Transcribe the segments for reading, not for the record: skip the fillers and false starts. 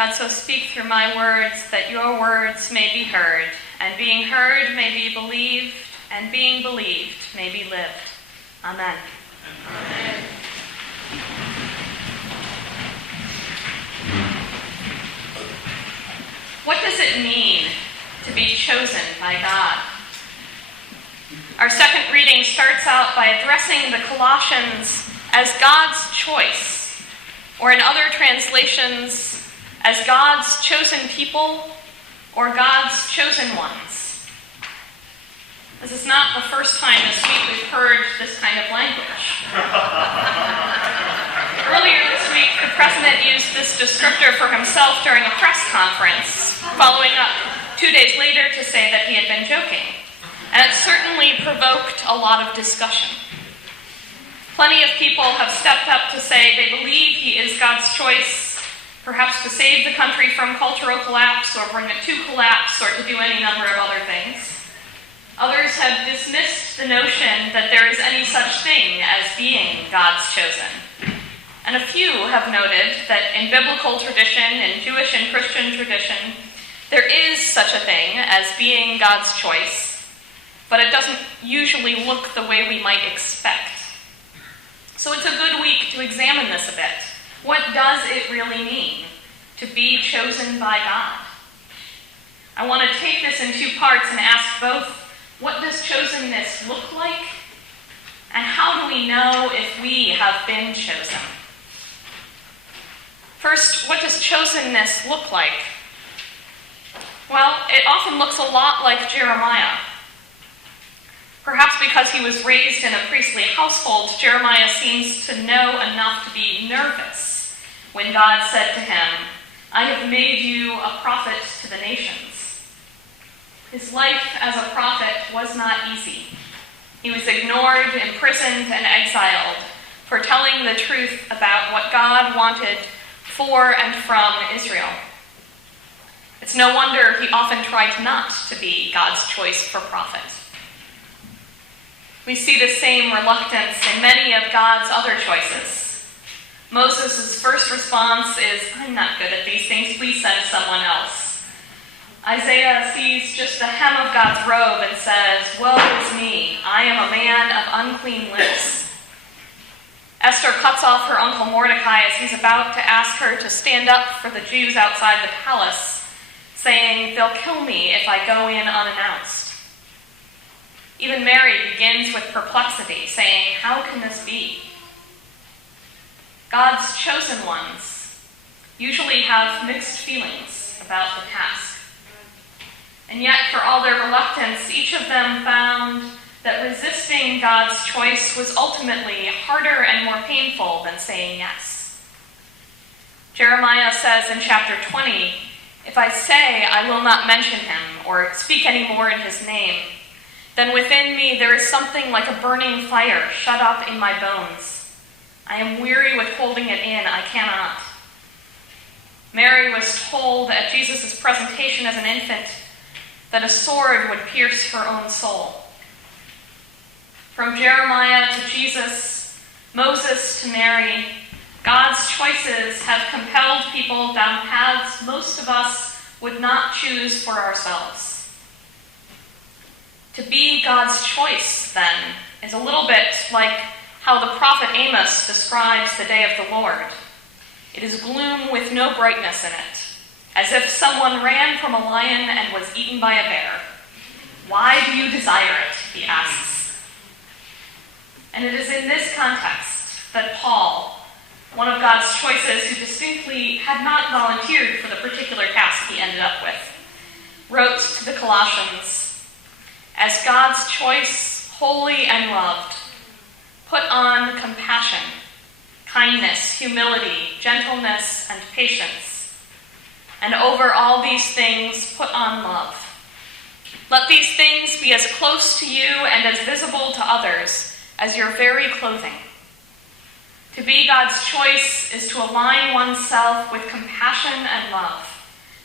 God, so speak through my words that your words may be heard, and being heard may be believed, and being believed may be lived. Amen. Amen. What does it mean to be chosen by God? Our second reading starts out by addressing the Colossians as God's choice, or in other translations, as God's chosen people or God's chosen ones. This is not the first time this week we've heard this kind of language. Earlier this week, the president used this descriptor for himself during a press conference, following up 2 days later to say that he had been joking. And it certainly provoked a lot of discussion. Plenty of people have stepped up to say they believe he is God's choice, perhaps to save the country from cultural collapse or bring it to collapse or to do any number of other things. Others have dismissed the notion that there is any such thing as being God's chosen. And a few have noted that in biblical tradition, in Jewish and Christian tradition, there is such a thing as being God's choice, but it doesn't usually look the way we might expect. So it's a good week to examine this a bit. What does it really mean to be chosen by God? I want to take this in two parts and ask both, what does chosenness look like? And how do we know if we have been chosen? First, what does chosenness look like? Well, it often looks a lot like Jeremiah. Perhaps because he was raised in a priestly household, Jeremiah seems to know enough to be nervous when God said to him, "I have made you a prophet to the nations." His life as a prophet was not easy. He was ignored, imprisoned, and exiled for telling the truth about what God wanted for and from Israel. It's no wonder he often tried not to be God's choice for prophet. We see the same reluctance in many of God's other choices. Moses' first response is, "I'm not good at these things, please send someone else." Isaiah sees just the hem of God's robe and says, "Woe is me, I am a man of unclean lips." Esther cuts off her uncle Mordecai as he's about to ask her to stand up for the Jews outside the palace, saying, "They'll kill me if I go in unannounced." Even Mary begins with perplexity, saying, "How can this be?" God's chosen ones usually have mixed feelings about the task. And yet, for all their reluctance, each of them found that resisting God's choice was ultimately harder and more painful than saying yes. Jeremiah says in chapter 20, "If I say I will not mention him or speak any more in his name, then within me there is something like a burning fire shut up in my bones. I am weary with holding it in, I cannot." Mary was told at Jesus' presentation as an infant that a sword would pierce her own soul. From Jeremiah to Jesus, Moses to Mary, God's choices have compelled people down paths most of us would not choose for ourselves. To be God's choice, then, is a little bit like how the prophet Amos describes the day of the Lord. It is gloom with no brightness in it, as if someone ran from a lion and was eaten by a bear. "Why do you desire it?" he asks. And it is in this context that Paul, one of God's choices who distinctly had not volunteered for the particular task he ended up with, wrote to the Colossians, "As God's choice, holy and loved, put on compassion, kindness, humility, gentleness, and patience. And over all these things, put on love. Let these things be as close to you and as visible to others as your very clothing." To be God's choice is to align oneself with compassion and love,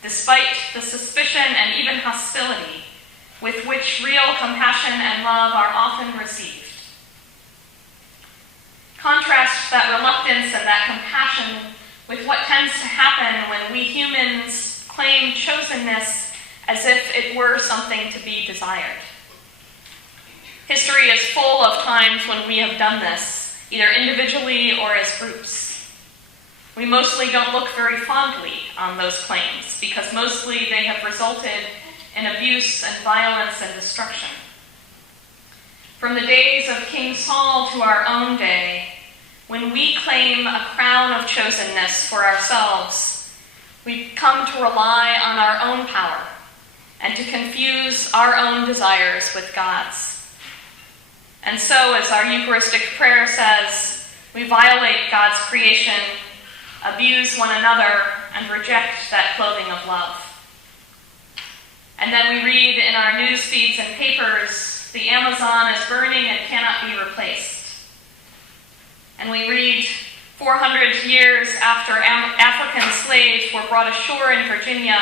despite the suspicion and even hostility with which real compassion and love are often received. Contrast that reluctance and that compassion with what tends to happen when we humans claim chosenness as if it were something to be desired. History is full of times when we have done this, either individually or as groups. We mostly don't look very fondly on those claims because mostly they have resulted in abuse and violence and destruction. From the days of King Saul to our own day, when we claim a crown of chosenness for ourselves, we come to rely on our own power and to confuse our own desires with God's. And so, as our Eucharistic prayer says, we violate God's creation, abuse one another, and reject that clothing of love. And then we read in our news feeds and papers, the Amazon is burning and cannot be replaced. And we read 400 years after African slaves were brought ashore in Virginia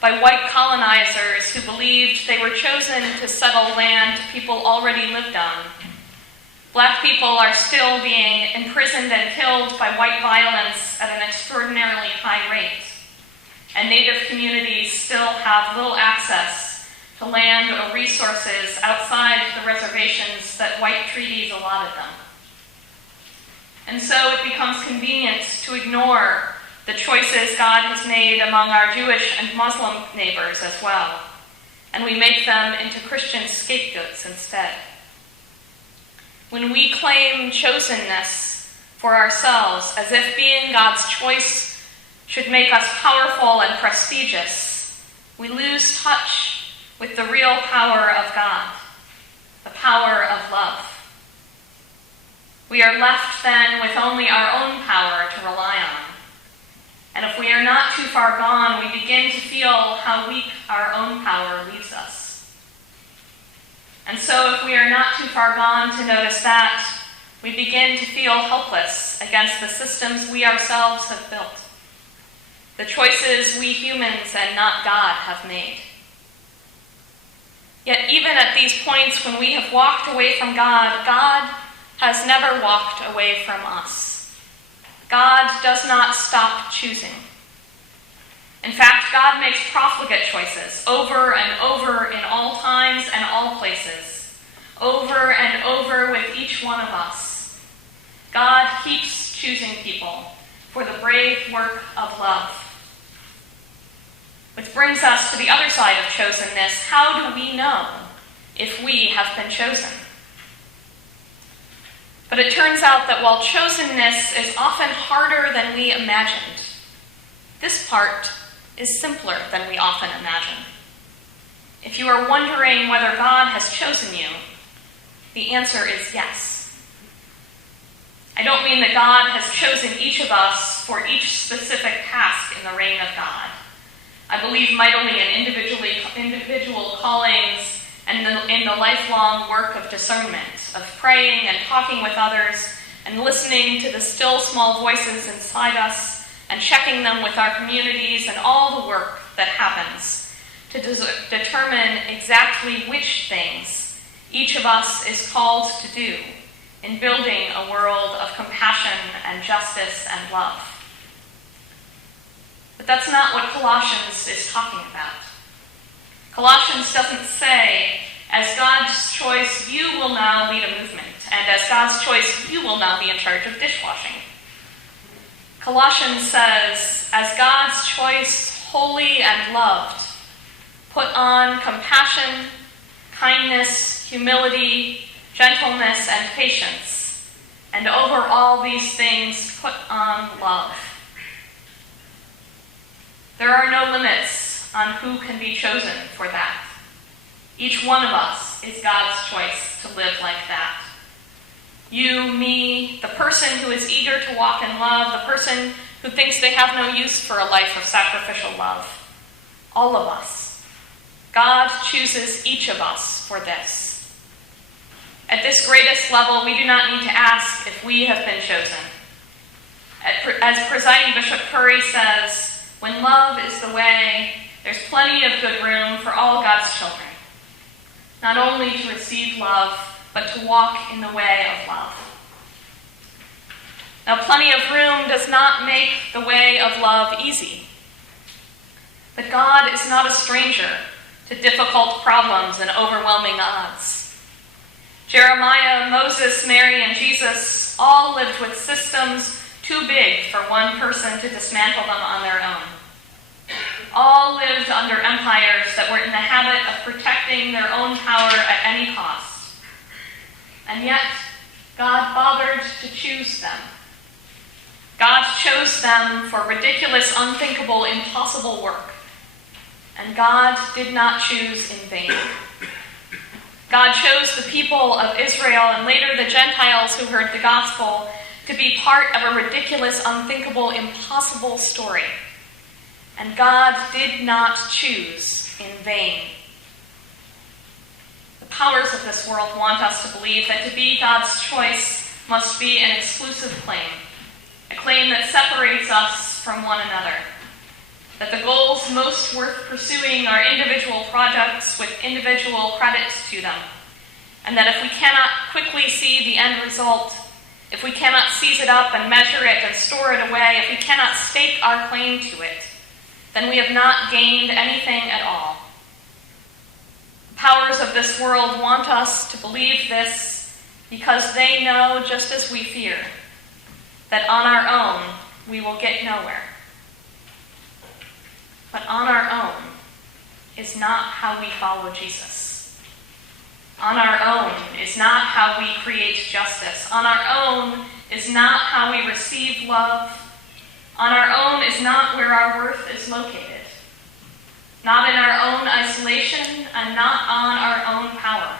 by white colonizers who believed they were chosen to settle land people already lived on. Black people are still being imprisoned and killed by white violence at an extraordinarily high rate. And Native communities still have little access to land or resources outside the reservations that white treaties allotted them. And so it becomes convenient to ignore the choices God has made among our Jewish and Muslim neighbors as well, and we make them into Christian scapegoats instead. When we claim chosenness for ourselves as if being God's choice should make us powerful and prestigious, we lose touch with the real power of God, the power of love. We are left then with only our own power to rely on. And if we are not too far gone, we begin to feel how weak our own power leaves us. And so if we are not too far gone to notice that, we begin to feel helpless against the systems we ourselves have built, the choices we humans and not God have made. Yet even at these points when we have walked away from God, God has never walked away from us. God does not stop choosing. In fact, God makes profligate choices over and over in all times and all places, over and over with each one of us. God keeps choosing people for the brave work of love. Which brings us to the other side of chosenness. How do we know if we have been chosen? But it turns out that while chosenness is often harder than we imagined, this part is simpler than we often imagine. If you are wondering whether God has chosen you, the answer is yes. I don't mean that God has chosen each of us for each specific task in the reign of God. I believe mightily in individual callings and in the lifelong work of discernment, of praying and talking with others and listening to the still small voices inside us and checking them with our communities and all the work that happens to determine exactly which things each of us is called to do in building a world of compassion and justice and love. But that's not what Colossians is talking about. Colossians doesn't say, as God's choice, you will now lead a movement, and as God's choice, you will now be in charge of dishwashing. Colossians says, as God's choice, holy and loved, put on compassion, kindness, humility, gentleness, and patience, and over all these things, put on love. There are no limits on who can be chosen for that. Each one of us is God's choice to live like that. You, me, the person who is eager to walk in love, the person who thinks they have no use for a life of sacrificial love. All of us. God chooses each of us for this. At this greatest level, we do not need to ask if we have been chosen. As presiding Bishop Curry says, when love is the way, there's plenty of good room for all God's children. Not only to receive love, but to walk in the way of love. Now, plenty of room does not make the way of love easy. But God is not a stranger to difficult problems and overwhelming odds. Jeremiah, Moses, Mary, and Jesus all lived with systems too big for one person to dismantle them on their own. All lived under empires that were in the habit of protecting their own power at any cost. And yet, God bothered to choose them. God chose them for ridiculous, unthinkable, impossible work. And God did not choose in vain. God chose the people of Israel and later the Gentiles who heard the gospel to be part of a ridiculous, unthinkable, impossible story. And God did not choose in vain. The powers of this world want us to believe that to be God's choice must be an exclusive claim, a claim that separates us from one another, that the goals most worth pursuing are individual projects with individual credits to them, and that if we cannot quickly see the end result, if we cannot seize it up and measure it and store it away, if we cannot stake our claim to it, then we have not gained anything at all. The powers of this world want us to believe this because they know, just as we fear, that on our own we will get nowhere. But on our own is not how we follow Jesus. On our own is not how we create justice. On our own is not how we receive love. On our own is not where our worth is located. Not in our own isolation and not on our own power.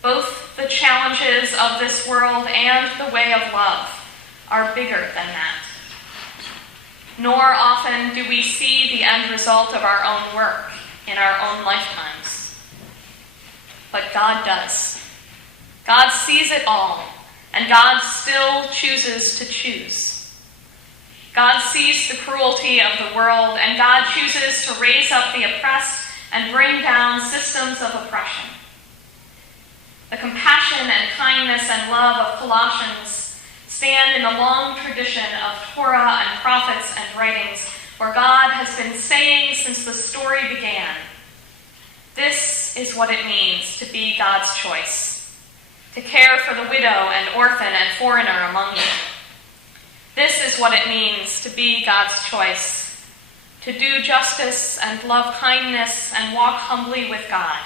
Both the challenges of this world and the way of love are bigger than that. Nor often do we see the end result of our own work in our own lifetimes. But God does. God sees it all, and God still chooses to choose. God sees the cruelty of the world, and God chooses to raise up the oppressed and bring down systems of oppression. The compassion and kindness and love of Colossians stand in the long tradition of Torah and prophets and writings where God has been saying since the story began, this is what it means to be God's choice, to care for the widow and orphan and foreigner among you. This is what it means to be God's choice, to do justice and love kindness and walk humbly with God.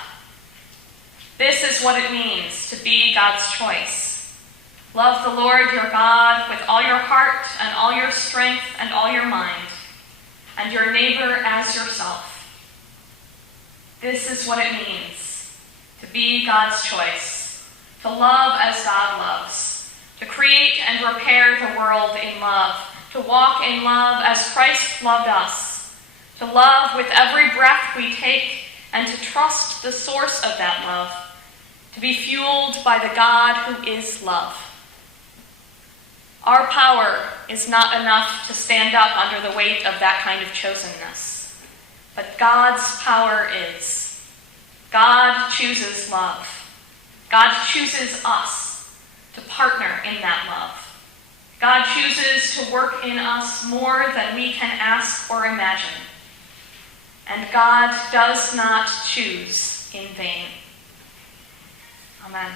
This is what it means to be God's choice. Love the Lord your God with all your heart and all your strength and all your mind, and your neighbor as yourself. This is what it means to be God's choice, to love as God loves, to create and repair the world in love, to walk in love as Christ loved us, to love with every breath we take, and to trust the source of that love, to be fueled by the God who is love. Our power is not enough to stand up under the weight of that kind of chosenness, but God's power is. God chooses love. God chooses us to partner in that love. God chooses to work in us more than we can ask or imagine. And God does not choose in vain. Amen.